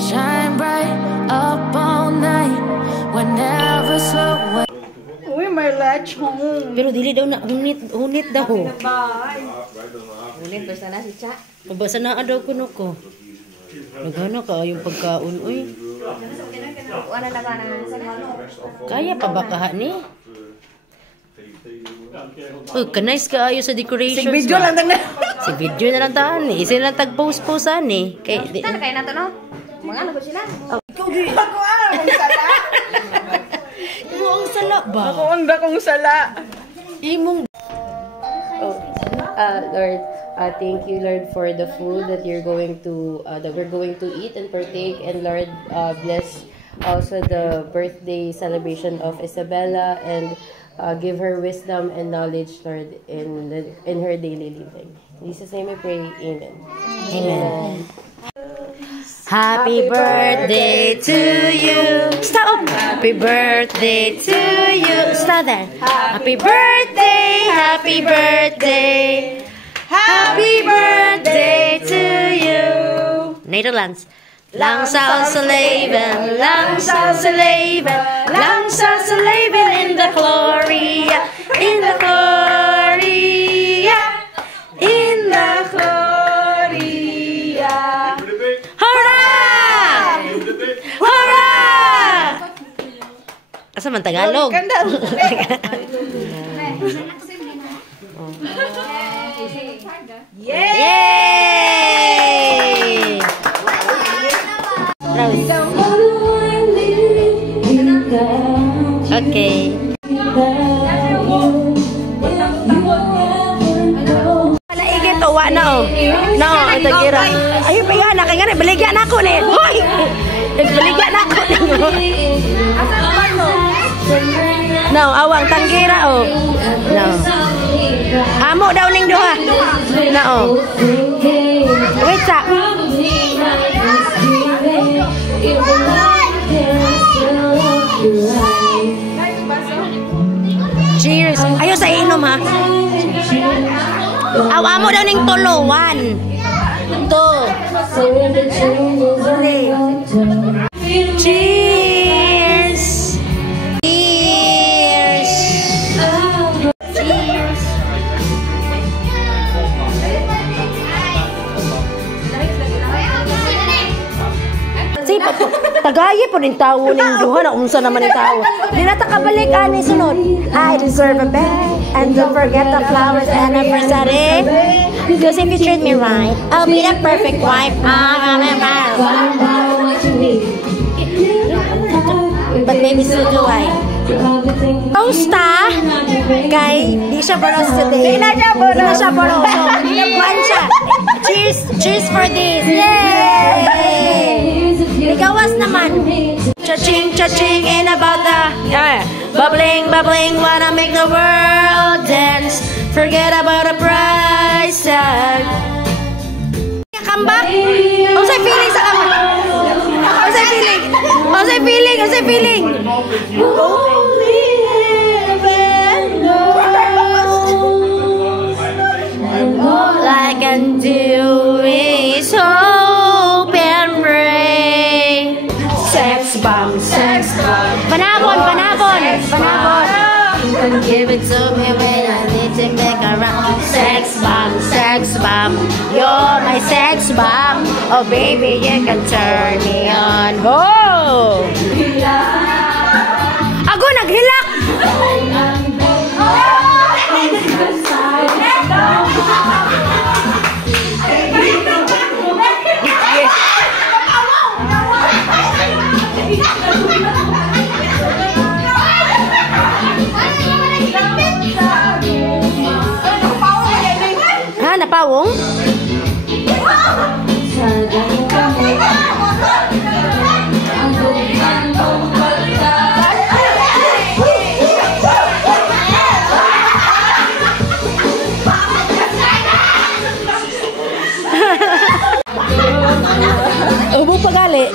Shine bright up all night, whenever slow. Uy, may latch home. Pero dili daw na hunit daw. Hunit basta na si Cha. Basta na daw kuno ko. Nagana ka yung pagkaon uy. Wala na ba na Kaya pa ba kaha ni? Oh, kanais ka ayo sa decorations. Si video lang tang na. Si video na lang taan ni. Isa lang tag post-post ani. Kay di. Kaya na to no. Mga ano ko sila? Ikaw di ako ang sala. Imong sala ba? Ako ang dakong sala. Imong Lord, thank you, Lord, for the food that you're going to that we're going to eat and partake, and Lord, bless also the birthday celebration of Isabella, and give her wisdom and knowledge, Lord, in her daily living. In Jesus' name we pray. Amen. Amen. Happy birthday to you. Stop. Happy birthday to you. Stop there. Happy birthday. Happy birthday. Happy birthday to you. Nederlands. Lang zal ze leven, lang zal ze leven, lang zal ze leven in the gloria, in the gloria, in the gloria. Hurrah! Hurrah! Asa man Tagalog? Yay! Okay. Naigit o wa na o. No, ang tagira. Ay, paya na kay ngani baligya na ako ni. Hoy! Baligya na ako ni. Asa naman mo? No, awang tanggira o. No. Amo daw ning duha. Na o. Wait sa. Cheers. Ayo sa inom ha. Amo daw ning tulo. 1, 2, 3. Cheers. Cheers. Cheers. Say, tagaye po rin tao ning duha na unsa naman ni tao. Di na ta kabalik ani sunod. I deserve a bed and don't forget the flowers anniversary. Because if you treat me right, I'll be a perfect wife. But maybe so do I. Toasta kay di siya boros today. Di na siya boros. One shot. Cheers, cheers for this. Yay! Ikawas naman. Cha-ching, cha-ching, and about the bubbling, bubbling, wanna make the world dance. Forget about a price tag. Comeback? How's I feeling sa comeback? How's I feeling? How's I feeling? How's I feeling? Only heaven knows. And all I can do is hope and pray. Sex bomb, sex bomb. Panabon, panabon, panabon. You can give it to me when I need to make a round. Sex bomb, sex bomb. You're my sex bomb. Oh baby, you can turn me on. Oh! Ako naghilak! Ha, napawong? Ubo pa gali.